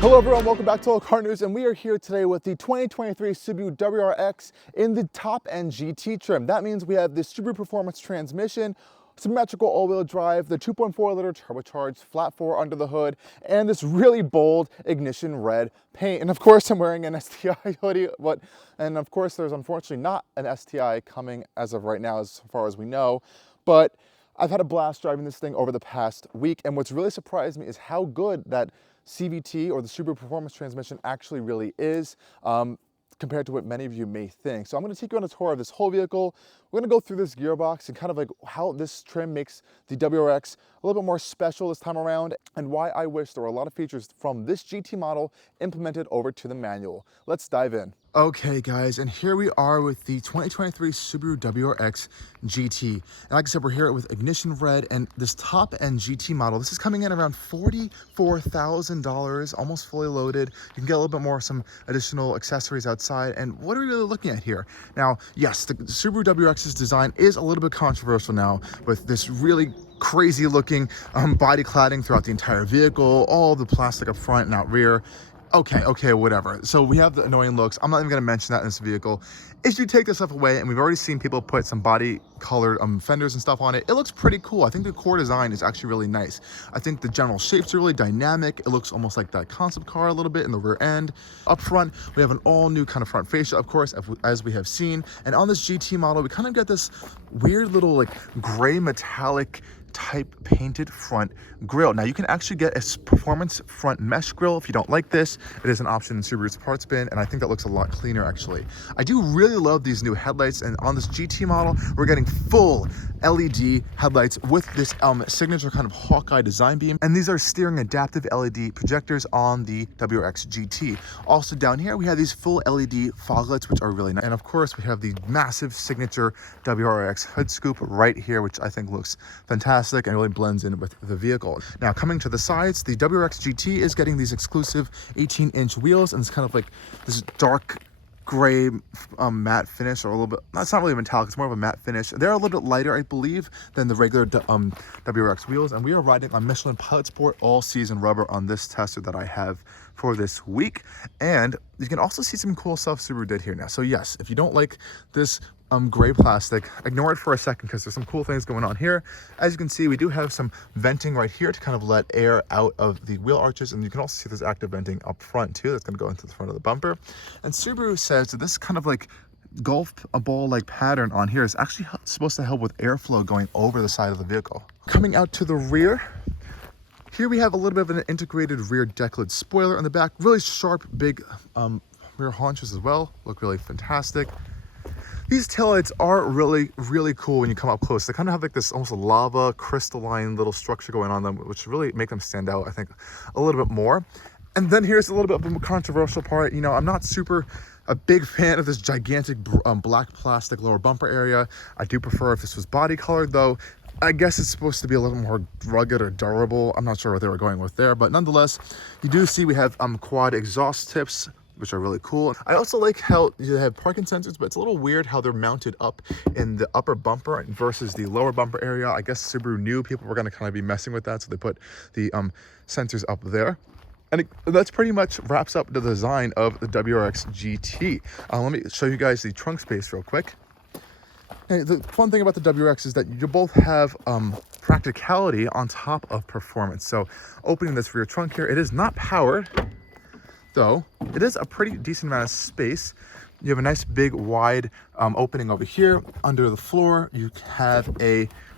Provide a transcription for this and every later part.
Hello everyone, welcome back to Allcarnews, and we are here today with the 2023 Subaru WRX in the top-end GT trim. That means we have the Subaru Performance Transmission, symmetrical all-wheel drive, the 2.4-liter turbocharged flat 4 under the hood, and this really bold ignition red paint. And of course, I'm wearing an STI hoodie, and of course, there's unfortunately not an STI coming as of right now, as far as we know, but I've had a blast driving this thing over the past week, and what's really surprised me is how good that CVT, or the Subaru Performance Transmission, actually really is compared to what many of you may think. So I'm going to take you on a tour of this whole vehicle. We're going to go through this gearbox and kind of like how this trim makes the WRX a little bit more special this time around, and why I wish there were a lot of features from this GT model implemented over to the manual. Let's dive in. Okay guys, and here we are with the 2023 Subaru WRX GT. And like I said, we're here with ignition red and this top-end GT model. This is coming in around $44,000, almost fully loaded. You can get a little bit more, some additional accessories outside. And what are we really looking at here? Now, yes, the Subaru WRX's design is a little bit controversial now, with this really crazy looking body cladding throughout the entire vehicle, all the plastic up front and out rear. Okay, whatever. So we have the annoying looks. I'm not even going to mention that in this vehicle. If you take this stuff away, and we've already seen people put some body colored fenders and stuff on it, it looks pretty cool. I think the core design is actually really nice. I think the general shapes are really dynamic. It looks almost like that concept car a little bit in the rear end. Up front, we have an all new kind of front fascia, of course, as we have seen. And on this GT model, we kind of get this weird little like gray metallic type painted front grille. Now you can actually get a performance front mesh grille if you don't like this. It is an option in Subaru's parts bin, and I think that looks a lot cleaner actually. I do really love these new headlights, and on this GT model we're getting full LED headlights with this signature kind of Hawkeye design beam, and these are steering adaptive LED projectors on the WRX GT. Also down here we have these full LED fog lights, which are really nice, and of course we have the massive signature WRX hood scoop right here, which I think looks fantastic and really blends in with the vehicle. Now coming to the sides, the WRX GT is getting these exclusive 18-inch wheels, and it's kind of like this dark gray matte finish, or a little bit, it's not really metallic, it's more of a matte finish. They're a little bit lighter, I believe, than the regular WRX wheels, and we are riding on Michelin Pilot Sport all-season rubber on this tester that I have for this week. And you can also see some cool stuff Subaru did here now. So yes, if you don't like this gray plastic, ignore it for a second, because there's some cool things going on here. As you can see, we do have some venting right here to kind of let air out of the wheel arches, and you can also see there's active venting up front too that's going to go into the front of the bumper. And Subaru says that this kind of like golf ball like pattern on here is actually supposed to help with airflow going over the side of the vehicle. Coming out to the rear, here we have a little bit of an integrated rear deck lid spoiler on the back. Really sharp, big rear haunches as well. Look really fantastic. These taillights are really, really cool when you come up close. They kind of have like this almost lava crystalline little structure going on them, which really make them stand out, I think, a little bit more. And then here's a little bit of a controversial part. You know, I'm not a big fan of this gigantic black plastic lower bumper area. I do prefer if this was body colored, though. I guess it's supposed to be a little more rugged or durable. I'm not sure what they were going with there, but nonetheless, you do see we have quad exhaust tips, which are really cool. I also like how you have parking sensors, but it's a little weird how they're mounted up in the upper bumper versus the lower bumper area. I guess Subaru knew people were gonna kind of be messing with that, so they put the sensors up there. And that's pretty much wraps up the design of the WRX GT. Let me show you guys the trunk space real quick. Hey, the fun thing about the WRX is that you both have practicality on top of performance. So opening this rear trunk here, it is not powered, though it is a pretty decent amount of space. You have a nice big wide opening over here. Under the floor you have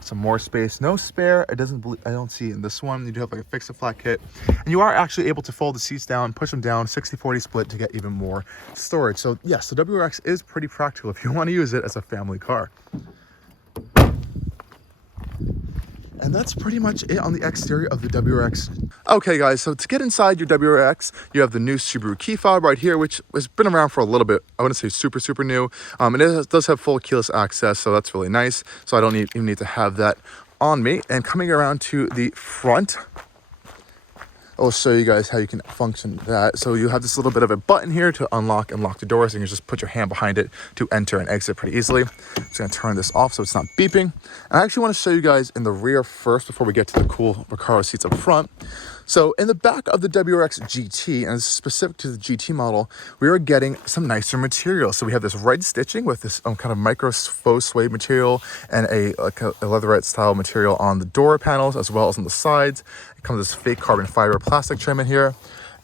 some more space, no spare. I don't see in this one. You do have like a fix-a-flat kit, and you are actually able to fold the seats down, push them down, 60-40 split to get even more storage. So yes, the WRX is pretty practical if you want to use it as a family car. And that's pretty much it on the exterior of the WRX. Okay guys, so to get inside your WRX, you have the new Subaru key fob right here, which has been around for a little bit. I wouldn't say super new. It does have full keyless access, so that's really nice. So I don't even need to have that on me. And coming around to the front, I'll show you guys how you can function that. So you have this little bit of a button here to unlock and lock the doors, and you just put your hand behind it to enter and exit pretty easily. I'm just gonna turn this off so it's not beeping. And I actually wanna show you guys in the rear first before we get to the cool Recaro seats up front. So in the back of the WRX GT, and specific to the GT model, we are getting some nicer material. So we have this red stitching with this kind of micro faux suede material and a leatherette style material on the door panels as well as on the sides. It comes with this fake carbon fiber plastic trim in here.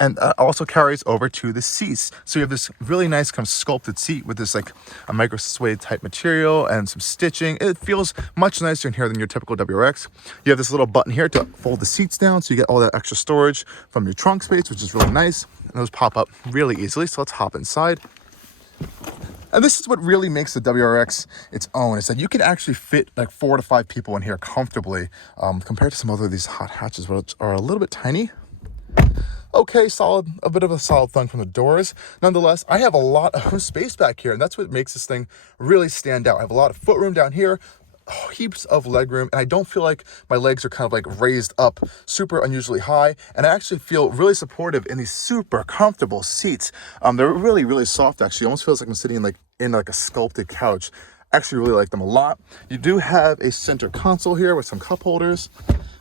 And also carries over to the seats. So you have this really nice kind of sculpted seat with this like a micro suede type material and some stitching. It feels much nicer in here than your typical WRX. You have this little button here to fold the seats down, so you get all that extra storage from your trunk space, which is really nice. And those pop up really easily. So let's hop inside. And this is what really makes the WRX its own, is that you can actually fit like 4 to 5 people in here comfortably, compared to some other of these hot hatches, which are a little bit tiny. Okay, solid, a bit of a solid thunk from the doors. Nonetheless, I have a lot of space back here, and that's what makes this thing really stand out. I have a lot of footroom down here, heaps of legroom, and I don't feel like my legs are kind of like raised up super unusually high, and I actually feel really supportive in these super comfortable seats. They're really, really soft, actually. It almost feels like I'm sitting in like a sculpted couch. Actually really like them a lot. You do have a center console here with some cup holders.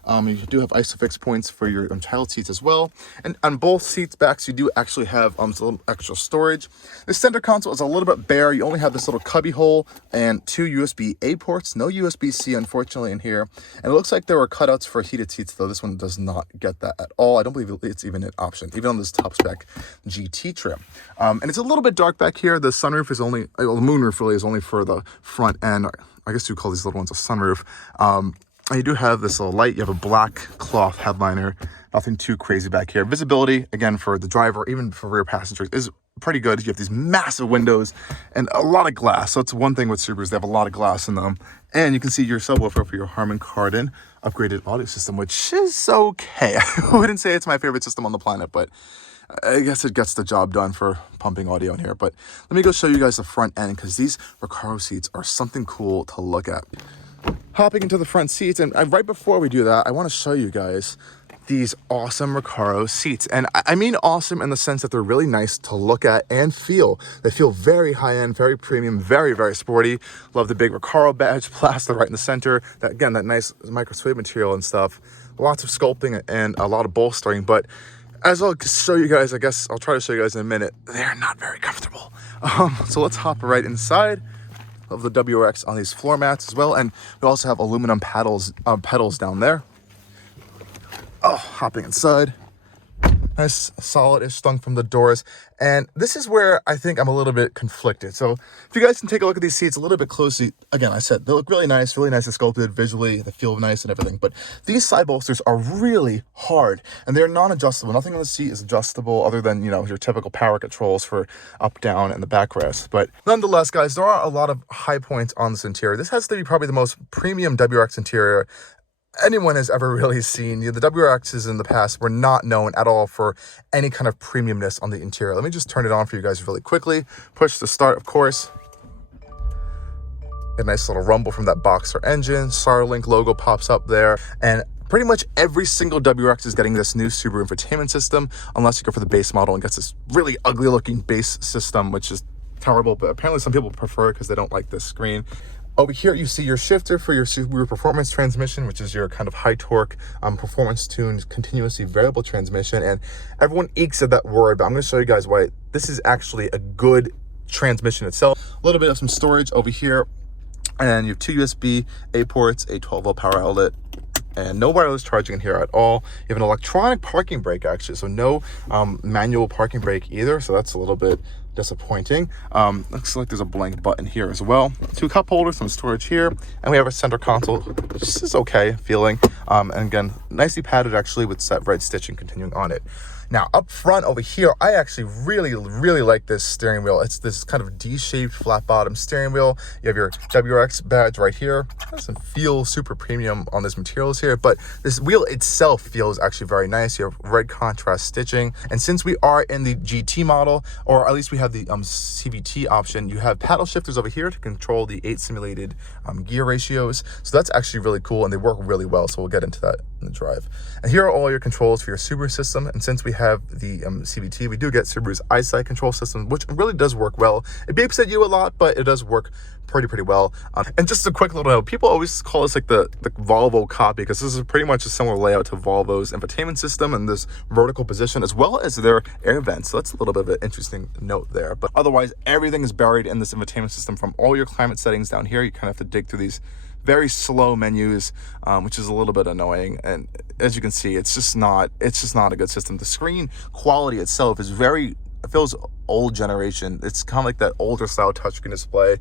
You do have ISOFIX points for your child seats as well. And on both seats backs, you do actually have some little extra storage. The center console is a little bit bare. You only have this little cubby hole and 2 USB-A ports. No USB-C, unfortunately, in here. And it looks like there are cutouts for heated seats, though this one does not get that at all. I don't believe it's even an option, even on this top spec GT trim. And it's a little bit dark back here. The sunroof is only, the moonroof really is only for the front end. I guess you call these little ones a sunroof. And you do have this little light. You have a black cloth headliner. Nothing too crazy back here. Visibility, again, for the driver, even for rear passengers, is pretty good. You have these massive windows and a lot of glass. So it's one thing with Subarus, they have a lot of glass in them. And you can see your subwoofer for your Harman Kardon upgraded audio system, which is okay. I wouldn't say it's my favorite system on the planet, but I guess it gets the job done for pumping audio in here. But let me go show you guys the front end, because these Recaro seats are something cool to look at. Hopping into the front seats, and right before we do that, I want to show you guys these awesome Recaro seats. And I mean awesome in the sense that they're really nice to look at and feel. They feel very high-end, very premium, very, very sporty. Love the big Recaro badge plastered right in the center. That, again, that nice micro suede material and stuff. Lots of sculpting and a lot of bolstering, but as I'll show you guys, I guess I'll try to show you guys in a minute, they're not very comfortable. So let's hop right inside of the WRX on these floor mats as well. And we also have aluminum pedals down there. Oh, hopping inside. Nice solid-ish stunk from the doors. And this is where I think I'm a little bit conflicted. So if you guys can take a look at these seats a little bit closely, again, I said they look really nice and sculpted visually. They feel nice and everything. But these side bolsters are really hard, and they're non-adjustable. Nothing on the seat is adjustable other than, you know, your typical power controls for up, down, and the backrest. But nonetheless, guys, there are a lot of high points on this interior. This has to be probably the most premium WRX interior anyone has ever really seen. The WRXs in the past were not known at all for any kind of premiumness on the interior. Let me just turn it on for you guys really quickly. Push the start, of course. A nice little rumble from that Boxer engine. Starlink logo pops up there. And pretty much every single WRX is getting this new Subaru infotainment system, unless you go for the base model and gets this really ugly looking base system, which is terrible, but apparently some people prefer it because they don't like this screen. Over here, you see your shifter for your Subaru Performance Transmission, which is your kind of high torque, performance-tuned, continuously variable transmission. And everyone ekes at that word, but I'm going to show you guys why this is actually a good transmission itself. A little bit of some storage over here, and you have 2 USB-A ports, a 12-volt power outlet, and no wireless charging in here at all. You have an electronic parking brake, actually, so no manual parking brake either, so that's a little bit disappointing. Looks like there's a blank button here as well. 2 cup holders, some storage here, and we have a center console, which is okay feeling. And again, nicely padded actually with set red stitching continuing on it. Now, up front over here, I actually really like this steering wheel. It's this kind of D-shaped flat bottom steering wheel. You have your WRX badge right here. It doesn't feel super premium on this materials here, but this wheel itself feels actually very nice. You have red contrast stitching. And since we are in the GT model, or at least we have the CVT option, you have paddle shifters over here to control the 8 simulated gear ratios. So that's actually really cool, and they work really well. So we'll get into that in the drive. And here are all your controls for your Subaru system. And since we have the CVT, we do get Subaru's eyesight control system, which really does work well. It beeps at you a lot, but it does work pretty well. And just a quick little note, people always call this like the Volvo copy, because this is pretty much a similar layout to Volvo's infotainment system and this vertical position, as well as their air vents. So that's a little bit of an interesting note there. But otherwise, everything is buried in this infotainment system. From all your climate settings down here, you kind of have to dig through these very slow menus, which is a little bit annoying. And as you can see, it's just not a good system. The screen quality itself is it feels old generation. It's kind of like that older style touchscreen display.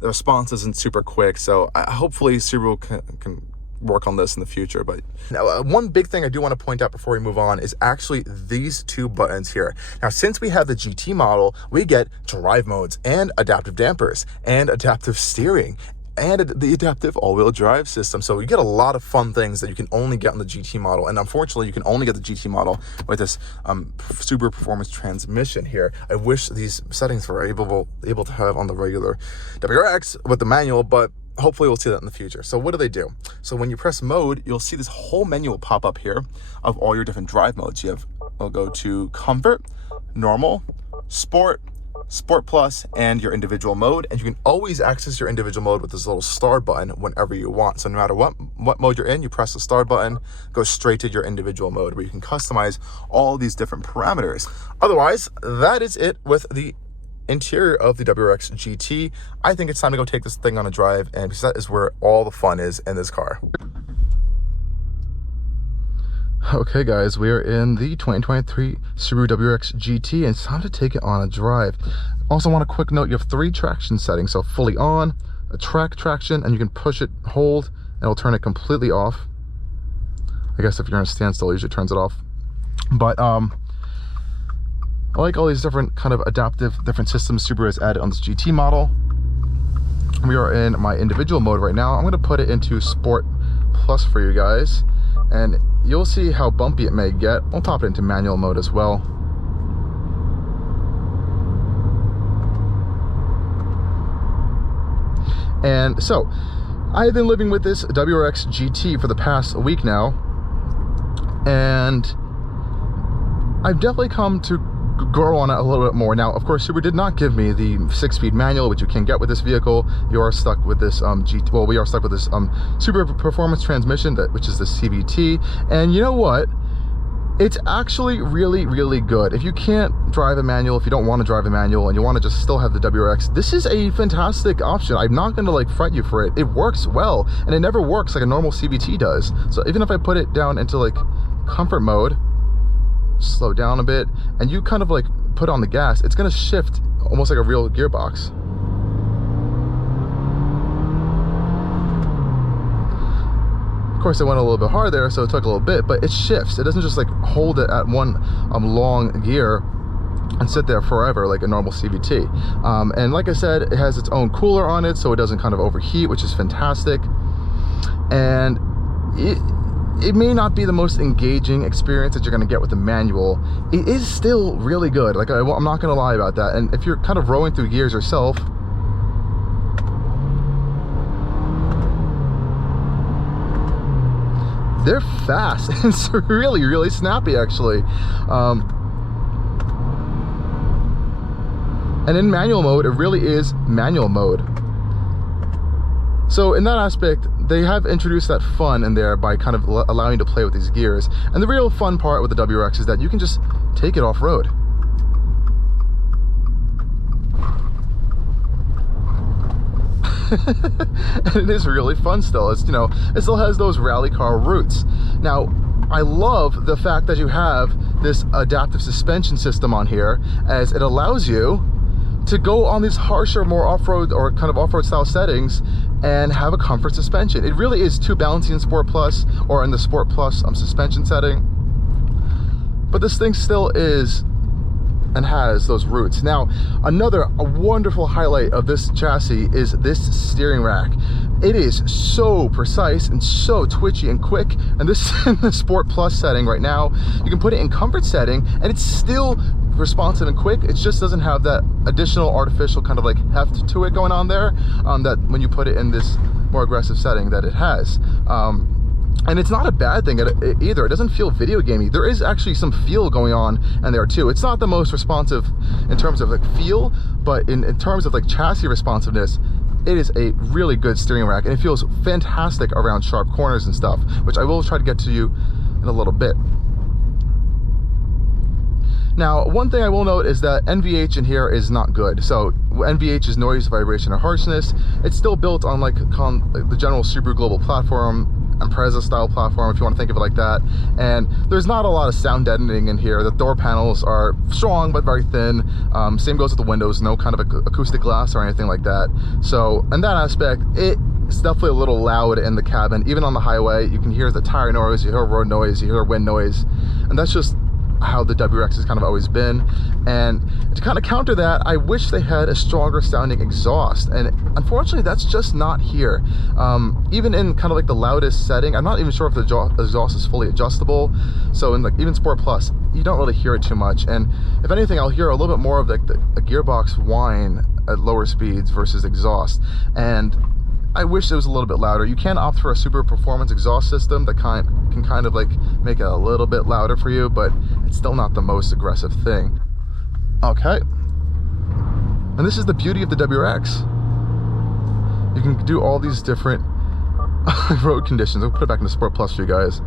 The response isn't super quick, so hopefully Subaru can work on this in the future. But now, one big thing I do want to point out before we move on is actually these two buttons here. Now, since we have the GT model, we get drive modes and adaptive dampers and adaptive steering and the adaptive all-wheel drive system. So you get a lot of fun things that you can only get on the GT model. And unfortunately, you can only get the GT model with this Subaru Performance Transmission here. I wish these settings were able to have on the regular WRX with the manual, but hopefully we'll see that in the future. So what do? So when you press mode, you'll see this whole menu will pop up here of all your different drive modes. We'll go to comfort, normal, sport plus, and your individual mode. And you can always access your individual mode with this little star button whenever you want. So no matter what mode you're in, you press the star button, go straight to your individual mode where you can customize all these different parameters. Otherwise, that is it with the interior of the WRX GT. I think it's time to go take this thing on a drive, and because that is where all the fun is in this car. Okay guys, we are in the 2023 Subaru WRX GT, and it's time to take it on a drive. Also want a quick note, you have 3 traction settings. So fully on, a traction, and you can push it, hold, and it'll turn it completely off. I guess if you're in a standstill, it usually turns it off. But I like all these different kind of adaptive different systems Subaru has added on this GT model. We are in my individual mode right now. I'm going to put it into Sport Plus for you guys, and you'll see how bumpy it may get. I'll pop it into manual mode as well. And so, I've been living with this WRX GT for the past week now, and I've definitely come to grow on it a little bit more. Now, of course, Subaru did not give me the 6-speed manual, which you can get with this vehicle. You are stuck with this we are stuck with this Subaru Performance Transmission, which is the CVT. And you know what? It's actually really good. If you can't drive a manual, if you don't want to drive a manual and you want to just still have the WRX, this is a fantastic option. I'm not going to like fret you for it. It works well, and it never works like a normal CVT does. So even if I put it down into like comfort mode, slow down a bit, and you kind of like put on the gas, it's going to shift almost like a real gearbox. Of course, it went a little bit hard there, so it took a little bit, but it shifts. It doesn't just like hold it at one long gear and sit there forever like a normal CVT. And like I said, it has its own cooler on it, so it doesn't kind of overheat, which is fantastic. And it may not be the most engaging experience that you're going to get with the manual. It is still really good. Like, I'm not going to lie about that. And if you're kind of rowing through gears yourself, they're fast. It's really snappy, actually. And in manual mode, it really is manual mode. So in that aspect, they have introduced that fun in there by kind of allowing you to play with these gears. And the real fun part with the WRX is that you can just take it off-road. And it is really fun still. It's, you know, it still has those rally car roots. Now, I love the fact that you have this adaptive suspension system on here, as it allows you to go on these harsher, more off-road or kind of off-road style settings and have a comfort suspension. It really is too bouncy in Sport Plus or in the Sport Plus suspension setting. But this thing still is and has those roots. Now, a wonderful highlight of this chassis is this steering rack. It is so precise and so twitchy and quick, and this is in the Sport Plus setting right now. You can put it in comfort setting and it's still responsive and quick. It just doesn't have that additional artificial kind of like heft to it going on there, that when you put it in this more aggressive setting that it has. And it's not a bad thing either. It doesn't feel video gamey. There is actually some feel going on in there too. It's not the most responsive in terms of like feel, but in terms of like chassis responsiveness, it is a really good steering rack, and it feels fantastic around sharp corners and stuff, which I will try to get to you in a little bit. Now, one thing I will note is that NVH in here is not good. So NVH is noise, vibration, or harshness. It's still built on like the general Subaru Global platform, Impreza style platform, if you want to think of it like that. And there's not a lot of sound deadening in here. The door panels are strong but very thin. Same goes with the windows, no kind of acoustic glass or anything like that. So in that aspect, it's definitely a little loud in the cabin. Even on the highway, you can hear the tire noise, you hear road noise, you hear wind noise, and that's just how the WRX has kind of always been. And to kind of counter that, I wish they had a stronger sounding exhaust, and unfortunately that's just not here. Even in kind of like the loudest setting, I'm not even sure if the exhaust is fully adjustable. So in like even Sport Plus, you don't really hear it too much, and if anything, I'll hear a little bit more of like a gearbox whine at lower speeds versus exhaust. And I wish it was a little bit louder. You can opt for a Subaru Performance exhaust system that can kind of like make it a little bit louder for you, but it's still not the most aggressive thing. Okay. And this is the beauty of the WRX. You can do all these different road conditions. I'll put it back into Sport Plus for you guys.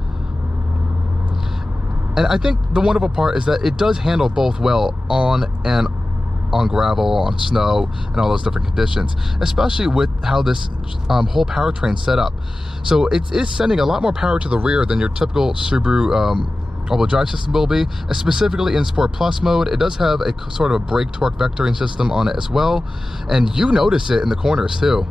And I think the wonderful part is that it does handle both well on gravel, on snow, and all those different conditions, especially with how this whole powertrain set up. So it is sending a lot more power to the rear than your typical Subaru all-wheel drive system will be, and specifically in Sport Plus mode. It does have a sort of a brake torque vectoring system on it as well, and you notice it in the corners too.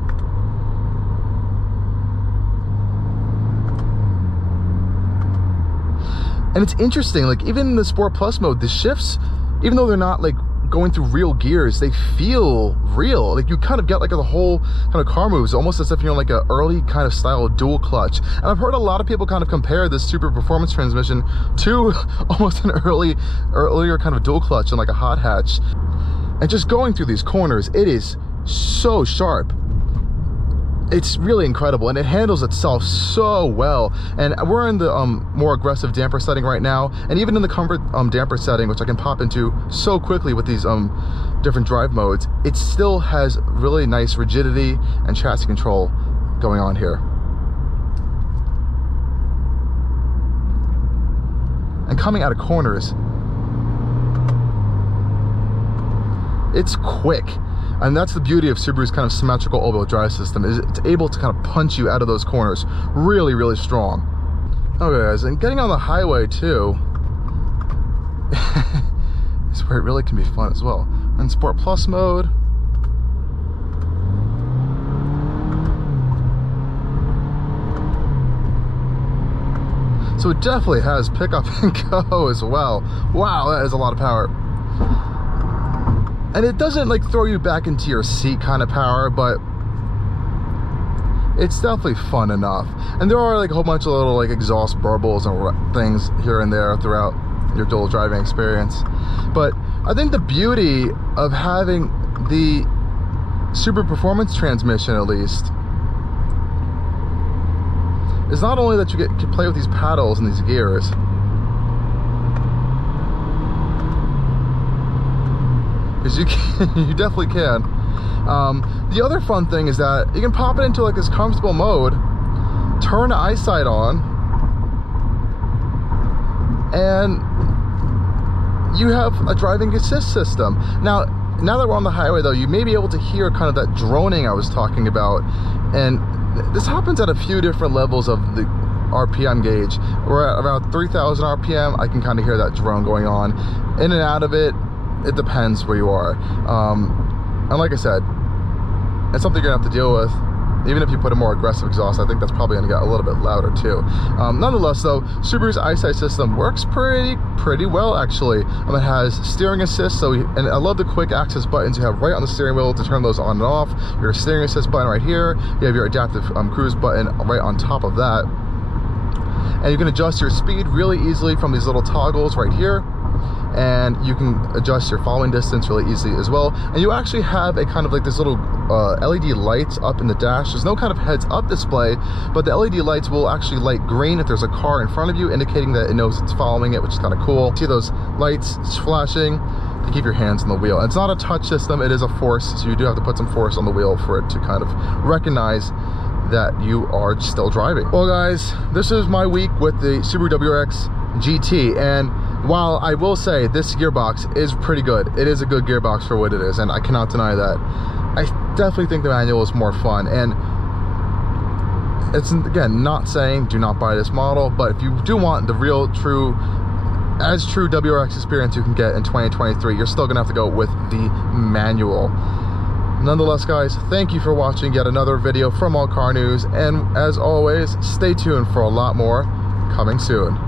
And it's interesting, like even in the Sport Plus mode, the shifts, even though they're not like going through real gears, they feel real. Like you kind of get like the whole kind of car moves almost as if you're in like an early kind of style dual clutch. And I've heard a lot of people kind of compare this Subaru Performance transmission to almost an earlier kind of dual clutch and like a hot hatch. And just going through these corners, it is so sharp. It's really incredible, and it handles itself so well. And we're in the more aggressive damper setting right now, and even in the comfort damper setting, which I can pop into so quickly with these different drive modes, it still has really nice rigidity and chassis control going on here. And coming out of corners, it's quick. And that's the beauty of Subaru's kind of symmetrical all-wheel drive system, is it's able to kind of punch you out of those corners really, really strong. Okay guys, and getting on the highway too is where it really can be fun as well. In Sport Plus mode, so it definitely has pickup and go as well. Wow, that is a lot of power. And it doesn't like throw you back into your seat kind of power, but it's definitely fun enough. And there are like a whole bunch of little like exhaust burbles and things here and there throughout your dual driving experience. But I think the beauty of having the Subaru Performance transmission, at least, is not only that you can play with these paddles and these gears, because you definitely can. The other fun thing is that you can pop it into like this comfortable mode, turn the eyesight on, and you have a driving assist system. Now that we're on the highway though, you may be able to hear kind of that droning I was talking about, and this happens at a few different levels of the RPM gauge. We're at around 3,000 RPM. I can kind of hear that drone going on. In and out of it, it depends where you are. And like I said, it's something you're gonna have to deal with. Even if you put a more aggressive exhaust, I think that's probably gonna get a little bit louder too. Nonetheless though, Subaru's eyesight system works pretty well actually. It has steering assist, and I love the quick access buttons you have right on the steering wheel to turn those on and off. Your steering assist button right here. You have your adaptive cruise button right on top of that. And you can adjust your speed really easily from these little toggles right here. and you can adjust your following distance really easily as well. And you actually have a kind of like this little LED lights up in the dash. There's no kind of heads-up display, but the LED lights will actually light green if there's a car in front of you, indicating that it knows it's following it, which is kind of cool. See those lights flashing to keep your hands on the wheel. And it's not a touch system, it is a force, so you do have to put some force on the wheel for it to kind of recognize that you are still driving. Well guys, this is my week with the Subaru WRX GT, and while I will say this gearbox is pretty good, it is a good gearbox for what it is, and I cannot deny that, I definitely think the manual is more fun. And it's, again, not saying do not buy this model, but if you do want the real true WRX experience you can get in 2023, you're still gonna have to go with the manual. Nonetheless guys, thank you for watching yet another video from Allcarnews, and as always, stay tuned for a lot more coming soon.